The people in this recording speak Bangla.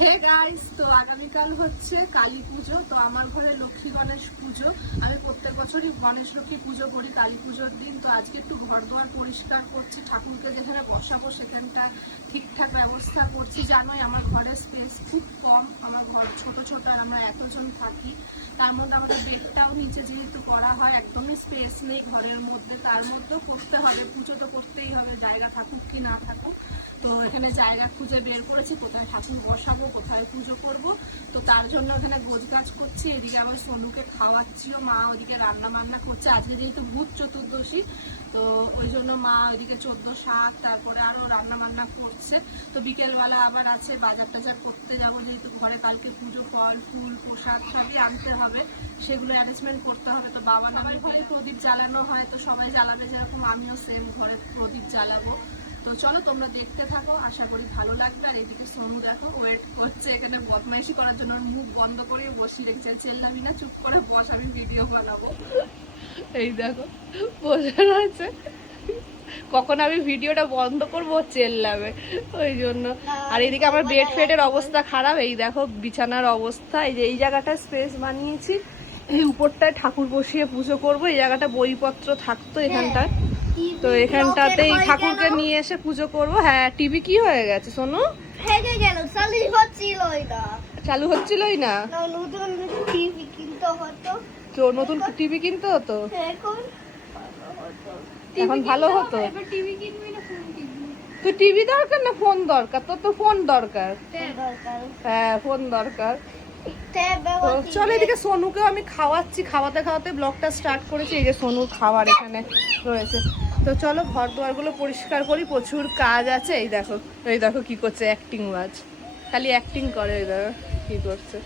হে গাইস, তো আগামীকাল হচ্ছে কালী পুজো। তো আমার ঘরে লক্ষ্মী গণেশ পুজো। আমি প্রত্যেক বছরই গণেশ লক্ষ্মী পুজো করি কালী পুজোর দিন। তো আজকে একটু ঘর দুয়ার পরিষ্কার করছি, ঠাকুরকে যেখানে বসাবো সেখানটা ঠিকঠাক ব্যবস্থা করছি। জানোই আমার ঘরের স্পেস খুব কম, আমার ঘর ছোট ছোট, আর আমরা এতজন থাকি। তার মধ্যে আমাদের বেডটাও নিচে যেহেতু করা হয়, একদমই স্পেস নেই ঘরের মধ্যে। তার মধ্যেও করতে হবে, পুজো তো করতেই হবে, জায়গা থাকুক কি না থাকুক। তো এখানে জায়গা খুঁজে বের করেছি কোথায় ঠাকুর বসাবো, কোথায় পুজো করব। তো তার জন্য এখানে গোছগাছ করছি। এদিকে আমার সোনুকে খাওয়াচ্ছিও, মা ওদিকে রান্না বান্না করছে। আজকে যেহেতু ভূত চতুর্দশী, তো ওই জন্য মা ওইদিকে 14 শাক, তারপরে আরো রান্না বান্না করছে। তো বিকেলবেলা আবার আছে বাজার টাজার করতে যাবো, যেহেতু ঘরে কালকে পুজো, ফল ফুল প্রসাদ সবই আনতে হবে, সেগুলো অ্যারেঞ্জমেন্ট করতে হবে। তো বাবা নামের ঘরে প্রদীপ জ্বালানো হয়, তো সবাই জ্বালাবে, যেরকম আমিও সেম ঘরে প্রদীপ জ্বালাবো। তো চলো তোমরা দেখতে থাকো, আশা করি ভালো লাগবে। আর এদিকে সোনু দেখো ওয়েট করছে এখানে বদমাইশি করার জন্য, মুখ বন্ধ করে বসিয়ে রেখেছে। চেল্লাবি না, চুপ করে বস, আমি ভিডিও বানাবো। এই দেখো বসে রয়েছে, কখন আমি ভিডিওটা বন্ধ করবো চেল্লাবে, ওই জন্য। আর এদিকে আমার বেড ফেডের অবস্থা খারাপ। এই দেখো বিছানার অবস্থা। এই যে এই জায়গাটা স্পেস বানিয়েছি, এই উপরটায় ঠাকুর বসিয়ে পুজো করব। এই জায়গাটা বইপত্র থাকতো এখানটায়, তো এখানটাতেই ঠাকুরকে নিয়ে এসে পুজো করব। হ্যাঁ, টিভি কি হয়ে গেছে সোনু? চালু হচ্ছিলই না, তো নতুন টিভি কিনতে হতো, এখন ভালো হতো। তুই টিভি দরকার না ফোন দরকার? তোর তো ফোন দরকার। হ্যাঁ, ফোন দরকার। চলো এদিকে সোনুকেও আমি খাওয়াচ্ছি, খাওয়াতে খাওয়াতে ব্লগটা স্টার্ট করেছি। এই যে সোনুর খাবার এখানে রয়েছে। তো চলো ঘর দুয়ারগুলো পরিষ্কার করি, প্রচুর কাজ আছে। এই দেখো কি করছে, অ্যাক্টিং বাজ, খালি অ্যাক্টিং করে। এই দেখো কি করছে।